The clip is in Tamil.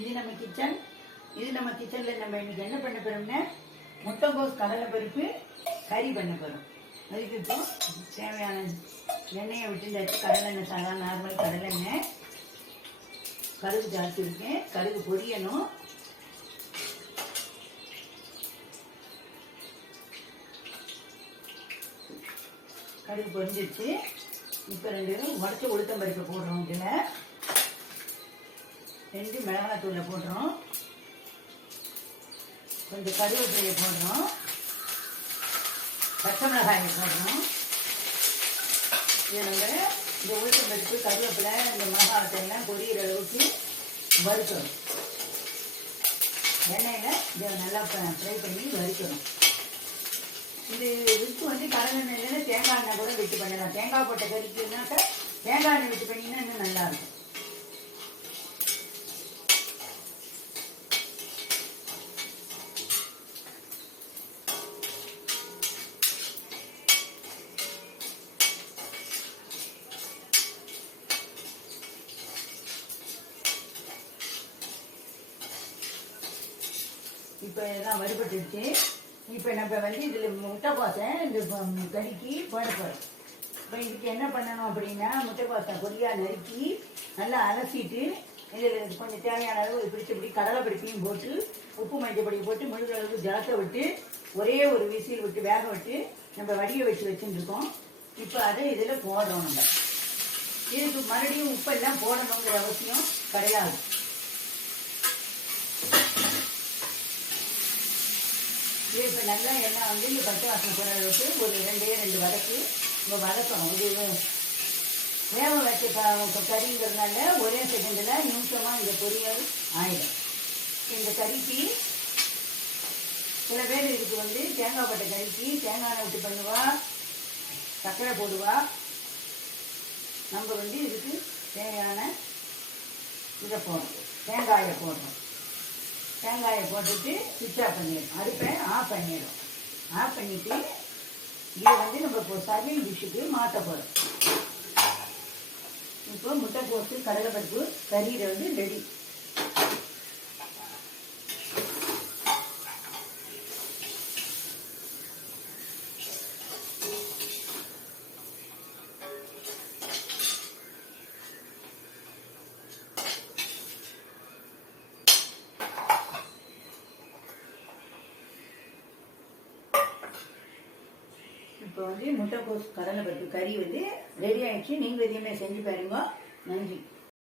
இது நம்ம கிச்சன். இது நம்ம கிச்சனில் நம்ம இன்னைக்கு என்ன பண்ண போகிறோம்னா முட்டைகோஸ் கடலை பருப்பு கறி பண்ண போகிறோம். அதுக்கு இப்போ தேவையான எண்ணெயை விட்டு கடலெண்ணெய் சாதம் நார்மல் கடலெண்ணெய், கடுகு ஜாஸ்தி இருக்கேன். கடுகு பொரியணும். கடுகு பொரிஞ்சிடுச்சு. இப்போ 2 உடச்ச உளுத்தம் பருப்பை போடுறோம். இதில் 2 மிளகாத்தூளை போடுறோம். கொஞ்சம் கருவேப்பிலையை போடுறோம். பச்சை மிளகாயை போடுறோம். இதை நம்ம இந்த உளுத்தம் பருப்பு கருவேப்பிலை இந்த மிளகாத்தெல்லாம் பொரியிற அளவுக்கு வறுக்கணும். எண்ணெயில் இதை நல்லா ஃப்ரை பண்ணி வறுக்கணும். இது விட்டு வந்து கடலெண்ணெயில் தேங்காய் எண்ணெய் கூட விட்டு பண்ணலாம். தேங்காய் போட்ட கறிக்குனாக்கா தேங்காய் எண்ணெய் விட்டு பண்ணிங்கன்னா இன்னும் நல்லாயிருக்கும். இப்போ இதெல்லாம் வறுபட்டுருச்சு. இப்போ நம்ம வந்து இதில் முட்டைக்கோசை இந்த கறிக்கு போட போகிறோம். இப்போ இதுக்கு என்ன பண்ணணும் அப்படின்னா முட்டைக்கோசை பொடியாக நறுக்கி நல்லா அலசிட்டு இதில் கொஞ்சம் தேவையான அளவு பிடிச்சபடி கடலை பருப்பையும் போட்டு உப்பு மஞ்சள் பொடி போட்டு முழுகிற அளவுக்கு ஜலத்தை விட்டு ஒரே ஒரு விசில் விட்டு வேக விட்டு நம்ம வடியை வச்சுருக்கோம். இப்போ அதை இதில் போடுறோம். நம்ம இதுக்கு மறுபடியும் உப்பெல்லாம் போடணுங்கிற அவசியம் கிடையாது. இது இப்போ நல்லா எண்ணெய் வந்து இந்த பச்சை வாசனை போகிற அளவுக்கு ஒரு 2 வதக்கு நம்ம வதக்கணும். இது வேக வச்ச கறிங்கிறதுனால ஒரே செகண்டில் நிமிஷமாக இந்த பொரியல் ஆயிடும். இந்த கறிக்கு சில பேர் இதுக்கு வந்து தேங்காய் போட்ட கறிக்கு தேங்காய் விட்டு பண்ணுவா, சர்க்கரை போடுவா. நம்ம வந்து இதுக்கு தேவையான இதை போடுறோம். தேங்காயை போடுறோம். தேங்காயை போட்டுட்டு சுவிட்ச் ஆஃப் பண்ணிடும். அடுப்பை ஆஃப் பண்ணிடும். ஆஃப் பண்ணிவிட்டு இதை வந்து நம்ம இப்போ சர்விங் டிஷ்ஷுக்கு மாற்ற போகிறோம். இப்போ முட்டைக்கோசு கடலைப்பருப்பு கறியில் வந்து ரெடி. இப்போ வந்து முட்டைக்கோஸ் கடலைப்பருப்பு கறி வந்து ரெடி ஆகிடுச்சு. நீங்கள் எதையுமே செஞ்சு பாருங்க. நன்றி.